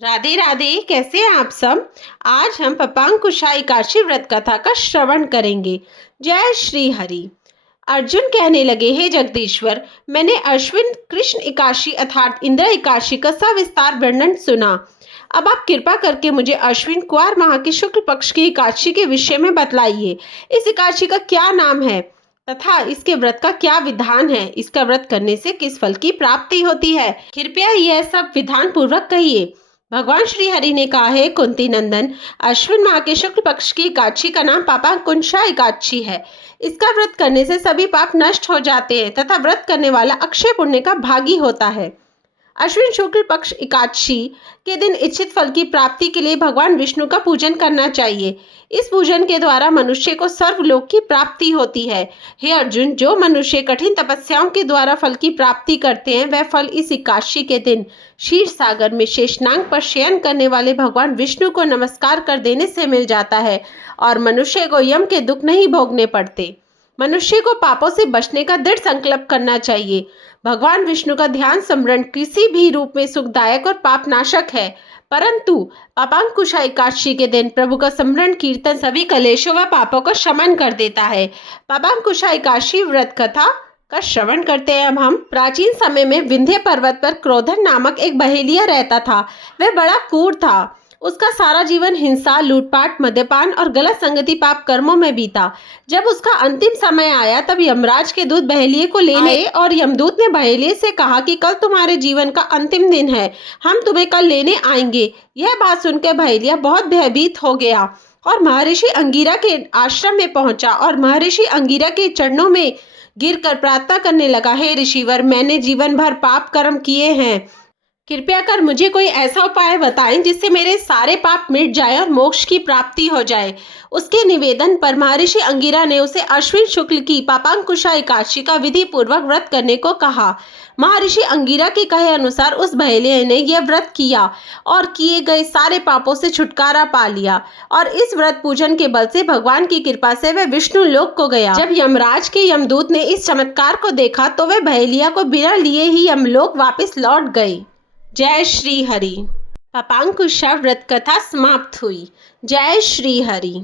राधे राधे, कैसे हैं आप सब। आज हम पपांकुशा एकादशी व्रत कथा का श्रवण करेंगे। जय श्री हरि। अर्जुन कहने लगे, हे जगदीश्वर, मैंने अश्विन कृष्ण एकादशी अर्थात इंद्र एकादशी का सविस्तार वर्णन सुना। अब आप कृपा करके मुझे अश्विन कुमार माह के शुक्ल पक्ष की एकादशी के विषय में बतलाइए। इस एकादशी का क्या नाम है तथा इसके व्रत का क्या विधान है। इसका व्रत करने से किस फल की प्राप्ति होती है, कृपया यह सब विधान पूर्वक कहिए। भगवान श्री हरि ने कहा है, कुंती नंदन, अश्विन माह के शुक्ल पक्ष की एकादशी का नाम पापांकुशा एकादशी है। इसका व्रत करने से सभी पाप नष्ट हो जाते हैं तथा व्रत करने वाला अक्षय पुण्य का भागी होता है। अश्विन शुक्ल पक्ष एकादशी के दिन इच्छित फल की प्राप्ति के लिए भगवान विष्णु का पूजन करना चाहिए। इस पूजन के द्वारा मनुष्य को सर्वलोक की प्राप्ति होती है। हे अर्जुन, जो मनुष्य कठिन तपस्याओं के द्वारा फल की प्राप्ति करते हैं, वह फल इस एकादशी के दिन क्षीर सागर में शेषनाग पर शयन करने वाले भगवान विष्णु को नमस्कार कर देने से मिल जाता है और मनुष्य को यम के दुख नहीं भोगने पड़ते। मनुष्य को पापों से बचने का दृढ़ संकल्प करना चाहिए। भगवान विष्णु का ध्यान स्मरण किसी भी रूप में सुखदायक और पापनाशक है, परंतु पापांकुशा एकादशी के दिन प्रभु का स्मरण कीर्तन सभी कलेशों व पापों का शमन कर देता है। पापांकुशा एकादशी व्रत कथा का श्रवण करते हैं। अब हम प्राचीन समय में विंध्य पर्वत पर क्रोधन नामक एक बहेलिया रहता था। वह बड़ा क्रूर था। उसका सारा जीवन हिंसा, लूटपाट, मद्यपान और गलत संगति पाप कर्मों में बीता। जब उसका अंतिम समय आया तब यमराज के दूत बहेलिये को लेने आए और यमदूत ने बहेलिये से कहा कि कल तुम्हारे जीवन का अंतिम दिन है, हम तुम्हें कल लेने आएंगे। यह बात सुनकर बहेलिया बहुत भयभीत हो गया और महर्षि अंगिरा के आश्रम में पहुंचा और महर्षि अंगिरा के चरणों में गिरकर प्रार्थना करने लगा, हे ऋषिवर, मैंने जीवन भर पाप कर्म किए हैं। कृपया कर मुझे कोई ऐसा उपाय बताएं जिससे मेरे सारे पाप मिट जाए और मोक्ष की प्राप्ति हो जाए। उसके निवेदन पर महर्षि अंगिरा ने उसे अश्विन शुक्ल की पापांकुशा एकादशी का विधि पूर्वक व्रत करने को कहा। महर्षि अंगिरा के कहे अनुसार उस बहेलिये ने यह व्रत किया और किए गए सारे पापों से छुटकारा पा लिया और इस व्रत पूजन के बल से भगवान की कृपा से वह विष्णु लोक को गया। जब यमराज के यमदूत ने इस चमत्कार को देखा तो वह बहेलिया को बिना लिए ही यमलोक वापस लौट गए। जय श्री हरि। पापांकुशा व्रत कथा समाप्त हुई। जय श्री हरि।